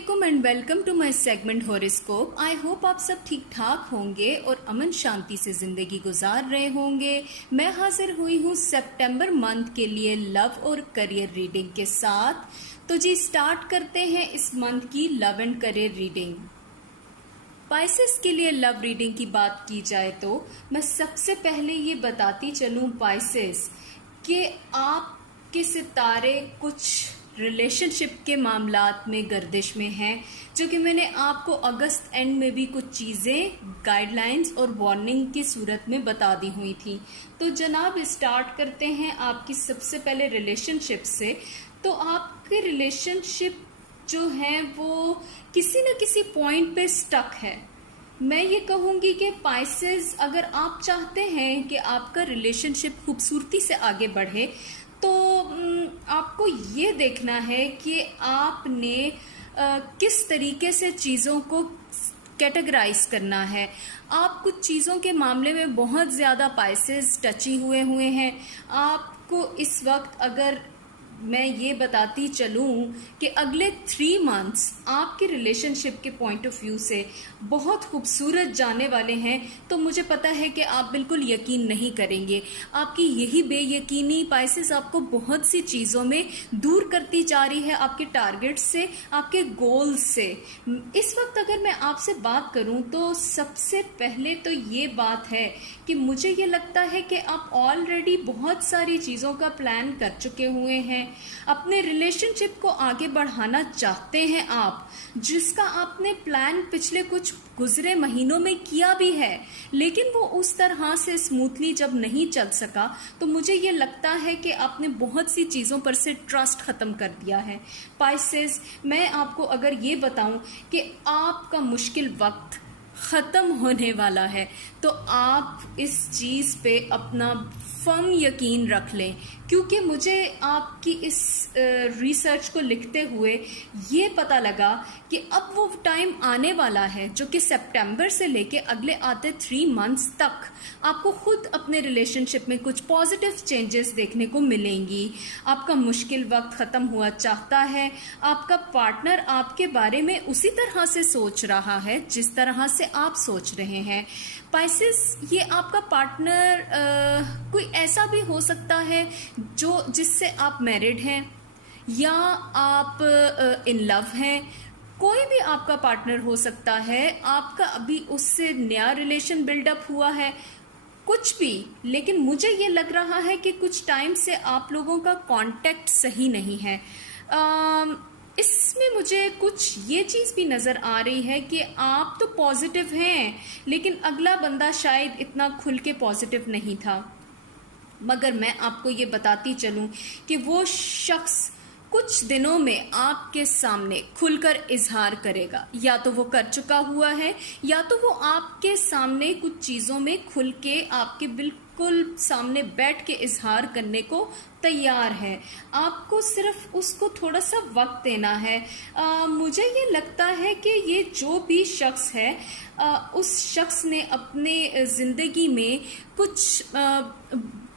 अस्सलामुअलैकुम and welcome to my segment horoscope. I hope आप सब ठीक ठाक होंगे और अमन शांति से ज़िंदगी गुजार रहे होंगे। मैं हाजिर हुई हूँ सितंबर मंथ के लिए लव और करियर रीडिंग के साथ। तो जी स्टार्ट करते हैं इस मंथ की love and career reading. Pisces के लिए लव रीडिंग की बात की जाए तो मैं सबसे पहले ये बताती चलूँ पाइसेस कि आपके सितारे कुछ रिलेशनशिप के मामलात में गर्दिश में हैं, जो कि मैंने आपको अगस्त एंड में भी कुछ चीज़ें गाइडलाइंस और वार्निंग की सूरत में बता दी हुई थी। तो जनाब स्टार्ट करते हैं आपकी सबसे पहले रिलेशनशिप से। तो आपके रिलेशनशिप जो है वो किसी न किसी पॉइंट पे स्टक है। मैं ये कहूँगी कि पाइसेस, अगर आप चाहते हैं कि आपका रिलेशनशिप खूबसूरती से आगे बढ़े तो आपको ये देखना है कि आपने किस तरीके से चीज़ों को कैटेगराइज करना है। आप कुछ चीज़ों के मामले में बहुत ज़्यादा पाइसेस टची हुए हैं। आपको इस वक्त अगर मैं ये बताती चलूँ कि अगले 3 मंथ्स आपके रिलेशनशिप के पॉइंट ऑफ व्यू से बहुत खूबसूरत जाने वाले हैं, तो मुझे पता है कि आप बिल्कुल यकीन नहीं करेंगे। आपकी यही बेयकीनी पाइसेस आपको बहुत सी चीज़ों में दूर करती जा रही है, आपके टारगेट से, आपके गोल्स से। इस वक्त अगर मैं आपसे बात करूं तो सबसे पहले तो ये बात है कि मुझे ये लगता है कि आप ऑलरेडी बहुत सारी चीज़ों का प्लान कर चुके हुए हैं। अपने रिलेशनशिप को आगे बढ़ाना चाहते हैं आप, जिसका आपने प्लान पिछले कुछ गुजरे महीनों में किया भी है, लेकिन वो उस तरह से स्मूथली जब नहीं चल सका तो मुझे ये लगता है कि आपने बहुत सी चीज़ों पर से ट्रस्ट ख़त्म कर दिया है। पाइसेस, मैं आपको अगर ये बताऊं कि आपका मुश्किल वक्त ख़त्म होने वाला है तो आप इस चीज़ पे अपना फर्म यकीन रख लें, क्योंकि मुझे आपकी इस रिसर्च को लिखते हुए ये पता लगा कि अब वो टाइम आने वाला है जो कि सितंबर से लेके अगले आते 3 मंथ्स तक आपको खुद अपने रिलेशनशिप में कुछ पॉजिटिव चेंजेस देखने को मिलेंगी। आपका मुश्किल वक्त ख़त्म हुआ चाहता है। आपका पार्टनर आपके बारे में उसी तरह से सोच रहा है जिस तरह से आप सोच रहे हैं। पाइसेस, ये आपका पार्टनर कोई ऐसा भी हो सकता है जिससे आप मैरिड हैं या आप इन लव हैं। कोई भी आपका पार्टनर हो सकता है, आपका अभी उससे नया रिलेशन बिल्डअप हुआ है, कुछ भी। लेकिन मुझे ये लग रहा है कि कुछ टाइम से आप लोगों का कांटेक्ट सही नहीं है। इसमें मुझे कुछ ये चीज़ भी नज़र आ रही है कि आप तो पॉजिटिव हैं, लेकिन अगला बंदा शायद इतना खुल के पॉजिटिव नहीं था। मगर मैं आपको ये बताती चलूँ कि वो शख्स कुछ दिनों में आपके सामने खुलकर इजहार करेगा। या तो वो कर चुका हुआ है या तो वो आपके सामने कुछ चीज़ों में खुल के आपके बिल्कुल सामने बैठ के इजहार करने को तैयार है। आपको सिर्फ उसको थोड़ा सा वक्त देना है। मुझे ये लगता है कि ये जो भी शख्स है, उस शख्स ने अपने ज़िंदगी में कुछ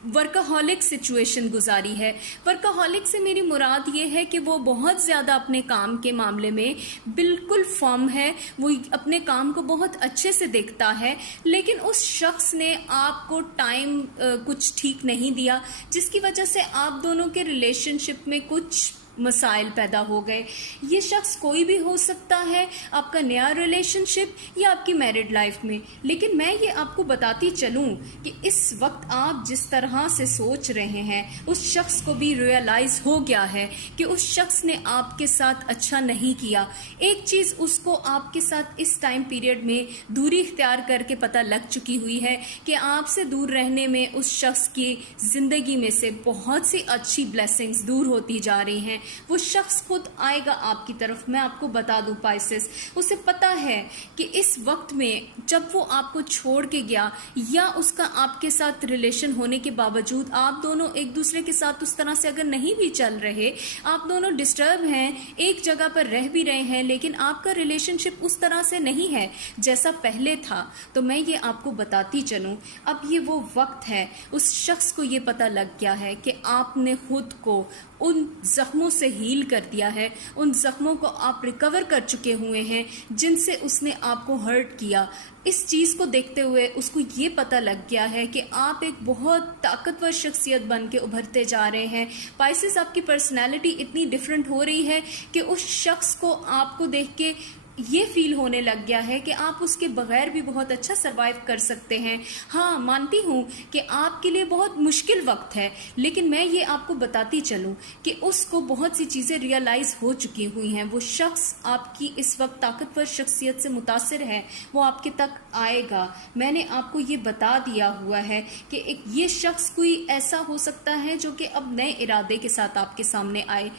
वर्कaholic सिचुएशन गुजारी है। वर्कaholic से मेरी मुराद ये है कि वो बहुत ज़्यादा अपने काम के मामले में बिल्कुल फर्म है, वो अपने काम को बहुत अच्छे से देखता है, लेकिन उस शख्स ने आपको टाइम कुछ ठीक नहीं दिया, जिसकी वजह से आप दोनों के रिलेशनशिप में कुछ मसाइल पैदा हो गए। ये शख्स कोई भी हो सकता है, आपका नया रिलेशनशिप या आपकी मैरिड लाइफ में। लेकिन मैं ये आपको बताती चलूँ कि इस वक्त आप जिस तरह से सोच रहे हैं, उस शख्स को भी रियलाइज़ हो गया है कि उस शख्स ने आपके साथ अच्छा नहीं किया। एक चीज़ उसको आपके साथ इस टाइम पीरियड में दूरी इख्तियार करके पता लग चुकी हुई है कि आपसे दूर रहने में उस शख्स की ज़िंदगी में से बहुत सी अच्छी ब्लेसिंग्स दूर होती जा रही हैं। वो शख्स खुद आएगा आपकी तरफ। मैं आपको बता दूं पाइसेस, उसे पता है कि इस वक्त में जब वो आपको छोड़ के गया या उसका आपके साथ रिलेशन होने के बावजूद आप दोनों एक दूसरे के साथ उस तरह से अगर नहीं भी चल रहे, आप दोनों डिस्टर्ब हैं, एक जगह पर रह भी रहे हैं, लेकिन आपका रिलेशनशिप उस तरह से नहीं है जैसा पहले था। तो मैं ये आपको बताती चलूँ, अब ये वो वक्त है, उस शख्स को ये पता लग गया है कि आपने खुद को उन ज़ख्मों से हील कर दिया है, उन ज़ख्मों को आप रिकवर कर चुके हुए हैं जिनसे उसने आपको हर्ट किया। इस चीज़ को देखते हुए उसको ये पता लग गया है कि आप एक बहुत ताकतवर शख्सियत बन के उभरते जा रहे हैं। पाइसेस, आपकी पर्सनैलिटी इतनी डिफरेंट हो रही है कि उस शख्स को आपको देख के ये फील होने लग गया है कि आप उसके बगैर भी बहुत अच्छा सरवाइव कर सकते हैं। हाँ, मानती हूँ कि आपके लिए बहुत मुश्किल वक्त है, लेकिन मैं ये आपको बताती चलूँ कि उसको बहुत सी चीज़ें रियलाइज़ हो चुकी हुई हैं। वो शख्स आपकी इस वक्त ताकतवर शख्सियत से मुतासिर है, वो आपके तक आएगा। मैंने आपको ये बता दिया हुआ है कि एक ये शख्स कोई ऐसा हो सकता है जो कि अब नए इरादे के साथ आपके सामने आए।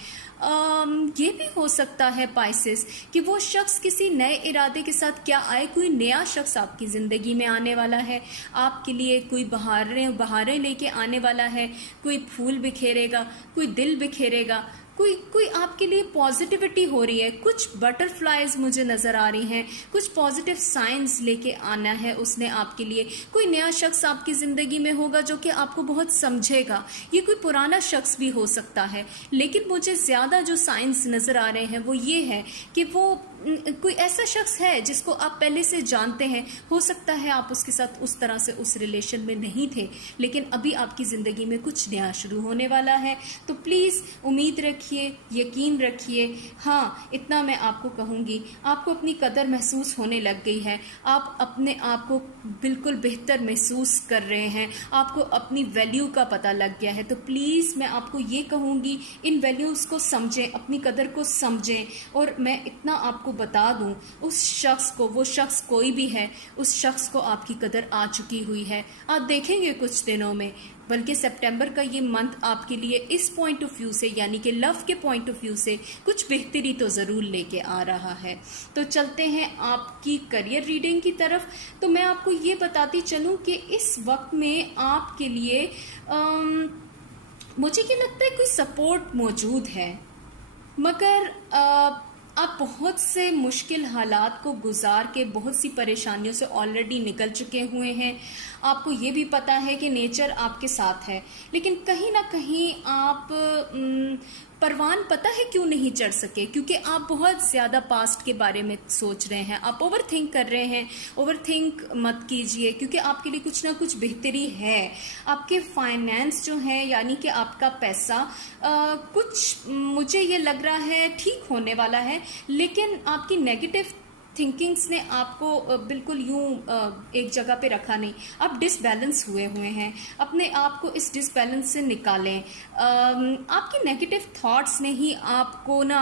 ये भी हो सकता है पाइसेस कि वो शख्स किसी नए इरादे के साथ क्या आए, कोई नया शख्स आपकी ज़िंदगी में आने वाला है, आपके लिए कोई बहारें लेके आने वाला है, कोई फूल बिखेरेगा, कोई दिल बिखेरेगा, कोई आपके लिए पॉजिटिविटी हो रही है। कुछ बटरफ्लाइज मुझे नज़र आ रही हैं, कुछ पॉजिटिव साइंस लेके आना है उसने आपके लिए। कोई नया शख्स आपकी ज़िंदगी में होगा जो कि आपको बहुत समझेगा। ये कोई पुराना शख्स भी हो सकता है, लेकिन मुझे ज़्यादा जो साइंस नज़र आ रहे हैं वो ये है कि वो कोई ऐसा शख्स है जिसको आप पहले से जानते हैं। हो सकता है आप उसके साथ उस तरह से उस रिलेशन में नहीं थे, लेकिन अभी आपकी ज़िंदगी में कुछ नया शुरू होने वाला है। तो प्लीज़ उम्मीद रखिए, यकीन रखिए। हाँ, इतना मैं आपको कहूँगी, आपको अपनी कदर महसूस होने लग गई है, आप अपने आप को बिल्कुल बेहतर महसूस कर रहे हैं, आपको अपनी वैल्यू का पता लग गया है। तो प्लीज़ मैं आपको ये कहूँगी, इन वैल्यूज़ को समझें, अपनी कदर को समझें। और मैं इतना आपको बता दूं, उस शख्स को, वो शख्स कोई भी है, उस शख्स को आपकी कदर आ चुकी हुई है। आप देखेंगे कुछ दिनों में, बल्कि सितंबर का ये मंथ आपके लिए इस पॉइंट ऑफ व्यू से, यानी कि लव के पॉइंट ऑफ व्यू से कुछ बेहतरी तो ज़रूर लेके आ रहा है। तो चलते हैं आपकी करियर रीडिंग की तरफ। तो मैं आपको ये बताती चलूँ कि इस वक्त में आपके लिए मुझे क्या लगता है कोई सपोर्ट मौजूद है, मगर आप बहुत से मुश्किल हालात को गुजार के बहुत सी परेशानियों से ऑलरेडी निकल चुके हुए हैं। आपको ये भी पता है कि नेचर आपके साथ है, लेकिन कहीं ना कहीं आप परवान पता है क्यों नहीं चढ़ सके, क्योंकि आप बहुत ज़्यादा पास्ट के बारे में सोच रहे हैं, आप ओवर थिंक कर रहे हैं। ओवर थिंक मत कीजिए, क्योंकि आपके लिए कुछ ना कुछ बेहतरी है। आपके फाइनेंस जो है, यानी कि आपका पैसा कुछ मुझे ये लग रहा है ठीक होने वाला है, लेकिन आपकी नेगेटिव थिंकिंग्स ने आपको बिल्कुल यूं एक जगह पे रखा नहीं। आप डिसबैलेंस हुए हैं, अपने आप को इस डिसबैलेंस से निकालें। आपकी नेगेटिव थॉट्स ने ही आपको ना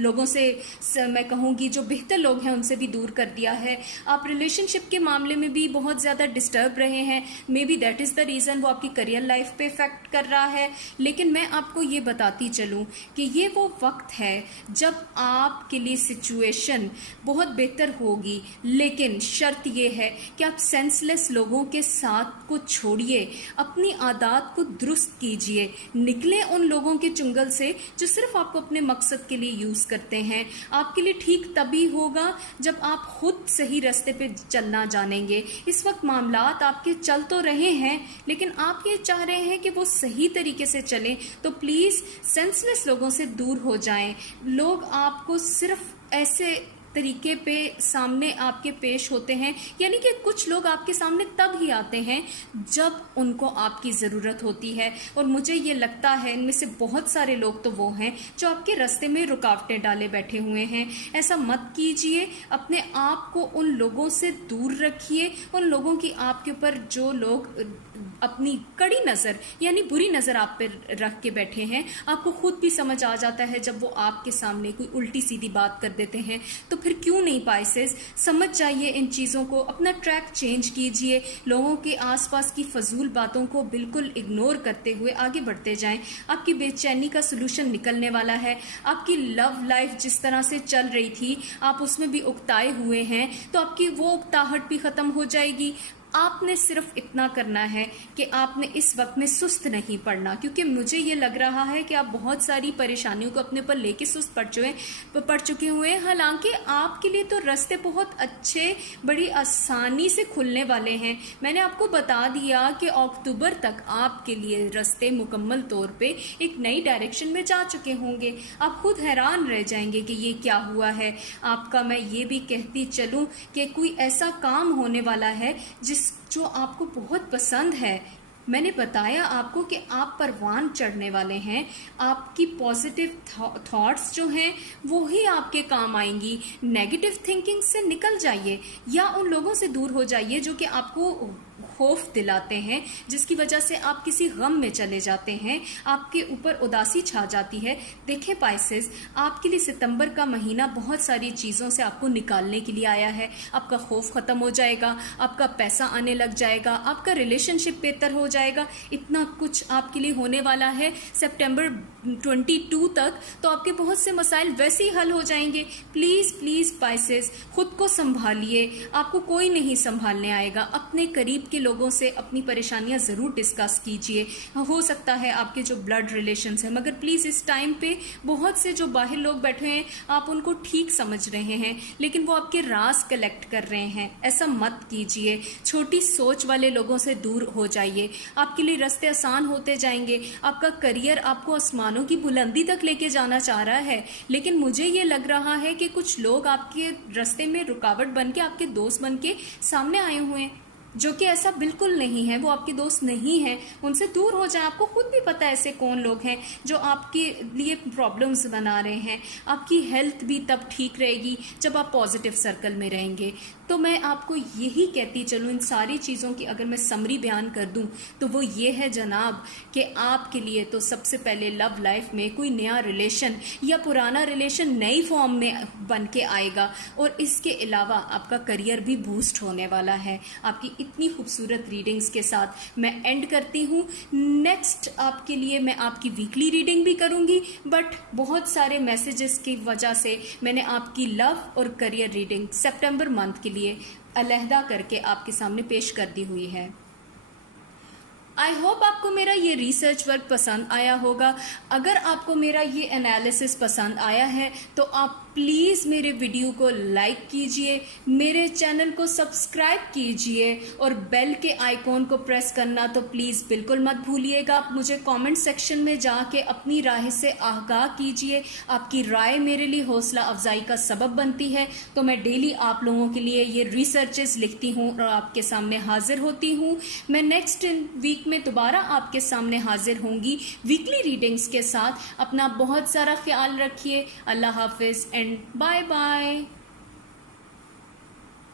लोगों से मैं कहूँगी जो बेहतर लोग हैं उनसे भी दूर कर दिया है। आप रिलेशनशिप के मामले में भी बहुत ज़्यादा डिस्टर्ब रहे हैं, may be that is the reason वो आपकी करियर लाइफ पे इफेक्ट कर रहा है। लेकिन मैं आपको ये बताती चलूँ कि ये वो वक्त है जब आपके लिए सिचुएशन बहुत बेहतर होगी, लेकिन शर्त यह है कि आप सेंसलेस लोगों के साथ को छोड़िए, अपनी आदत को दुरुस्त कीजिए, निकले उन लोगों के चुंगल से जो सिर्फ आपको अपने मकसद के लिए यूज़ करते हैं। आपके लिए ठीक तभी होगा जब आप खुद सही रास्ते पे चलना जानेंगे। इस वक्त मामलात आपके चल तो रहे हैं, लेकिन आप ये चाह रहे हैं कि वो सही तरीके से चलें, तो प्लीज़ सेंसलेस लोगों से दूर हो जाएं। लोग आपको सिर्फ ऐसे तरीके पे सामने आपके पेश होते हैं, यानी कि कुछ लोग आपके सामने तब ही आते हैं जब उनको आपकी ज़रूरत होती है। और मुझे ये लगता है इनमें से बहुत सारे लोग तो वो हैं जो आपके रास्ते में रुकावटें डाले बैठे हुए हैं। ऐसा मत कीजिए, अपने आप को उन लोगों से दूर रखिए, उन लोगों की आपके ऊपर जो लोग अपनी कड़ी नज़र यानी बुरी नज़र आप पर रख के बैठे हैं। आपको खुद भी समझ आ जाता है जब वो आपके सामने कोई उल्टी सीधी बात कर देते हैं। तो फिर क्यों नहीं पाइसेस, समझ जाइए इन चीज़ों को, अपना ट्रैक चेंज कीजिए, लोगों के आसपास की फजूल बातों को बिल्कुल इग्नोर करते हुए आगे बढ़ते जाएं। आपकी बेचैनी का सलूशन निकलने वाला है। आपकी लव लाइफ जिस तरह से चल रही थी, आप उसमें भी उकताए हुए हैं, तो आपकी वो उकताहट भी ख़त्म हो जाएगी। आपने सिर्फ इतना करना है कि आपने इस वक्त में सुस्त नहीं पड़ना, क्योंकि मुझे ये लग रहा है कि आप बहुत सारी परेशानियों को अपने पर लेके सुस्त पड़ चुके हुए हैं। हालांकि आपके लिए तो रास्ते बहुत अच्छे, बड़ी आसानी से खुलने वाले हैं। मैंने आपको बता दिया कि अक्टूबर तक आपके लिए रास्ते मुकम्मल तौर पे एक नई डायरेक्शन में जा चुके होंगे। आप खुद हैरान रह जाएंगे कि ये क्या हुआ है आपका। मैं ये भी कहती चलूं कि कोई ऐसा काम होने वाला है जो आपको बहुत पसंद है। मैंने बताया आपको कि आप परवान चढ़ने वाले हैं। आपकी पॉजिटिव थॉट्स जो हैं वो ही आपके काम आएंगी। नेगेटिव थिंकिंग से निकल जाइए या उन लोगों से दूर हो जाइए जो कि आपको खौफ दिलाते हैं, जिसकी वजह से आप किसी गम में चले जाते हैं, आपके ऊपर उदासी छा जाती है। देखिए पाइसेस, आपके लिए सितंबर का महीना बहुत सारी चीज़ों से आपको निकालने के लिए आया है। आपका खौफ ख़त्म हो जाएगा, आपका पैसा आने लग जाएगा, आपका रिलेशनशिप बेहतर हो जाएगा। इतना कुछ आपके लिए होने वाला है सितंबर 22 तक। तो आपके बहुत से मसाइल वैसे ही हल हो जाएंगे। प्लीज़ प्लीज़ पाइसेस, खुद को संभालिए। आपको कोई नहीं संभालने आएगा। अपने करीब के लोगों से अपनी परेशानियां ज़रूर डिस्कस कीजिए। हो सकता है आपके जो ब्लड रिलेशंस हैं, मगर प्लीज़ इस टाइम पे बहुत से जो बाहर लोग बैठे हैं आप उनको ठीक समझ रहे हैं, लेकिन वो आपके राज कलेक्ट कर रहे हैं। ऐसा मत कीजिए। छोटी सोच वाले लोगों से दूर हो जाइए। आपके लिए रास्ते आसान होते जाएंगे। आपका करियर आपको आसमानों की बुलंदी तक लेके जाना चाह रहा है, लेकिन मुझे ये लग रहा है कि कुछ लोग आपके रास्ते में रुकावट बन के, आपके दोस्त बन के सामने आए हुए हैं, जो कि ऐसा बिल्कुल नहीं है। वो आपके दोस्त नहीं हैं। उनसे दूर हो जाए। आपको खुद भी पता है ऐसे कौन लोग हैं जो आपके लिए प्रॉब्लम्स बना रहे हैं। आपकी हेल्थ भी तब ठीक रहेगी जब आप पॉजिटिव सर्कल में रहेंगे। तो मैं आपको यही कहती चलूँ, इन सारी चीज़ों की अगर मैं समरी बयान कर दूं तो वो ये है जनाब कि आपके लिए तो सबसे पहले लव लाइफ में कोई नया रिलेशन या पुराना रिलेशन नई फॉर्म में बन के आएगा, और इसके अलावा आपका करियर भी बूस्ट होने वाला है। आपकी इतनी खूबसूरत रीडिंग्स के साथ मैं एंड करती हूँ। नेक्स्ट आपके लिए मैं आपकी वीकली रीडिंग भी करूँगी, बट बहुत सारे मैसेजेस की वजह से मैंने आपकी लव और करियर रीडिंग सितंबर मंथ के लिए अलहदा करके आपके सामने पेश कर दी हुई है। आई होप आपको मेरा ये रिसर्च वर्क पसंद आया होगा। अगर आपको मेरा ये एनालिसिस पसंद आया है तो आप प्लीज़ मेरे वीडियो को लाइक कीजिए, मेरे चैनल को सब्सक्राइब कीजिए और बेल के आइकॉन को प्रेस करना तो प्लीज़ बिल्कुल मत भूलिएगा। आप मुझे कमेंट सेक्शन में जाके अपनी राय से आगाह कीजिए। आपकी राय मेरे लिए हौसला अफजाई का सबब बनती है। तो मैं डेली आप लोगों के लिए ये रिसर्चेस लिखती हूँ और आपके सामने हाजिर होती हूँ। मैं नेक्स्ट वीक में दोबारा आपके सामने हाजिर होंगी वीकली रीडिंग्स के साथ। अपना बहुत सारा ख्याल रखिए। अल्लाह हाफिज़ एंड बाय बाय।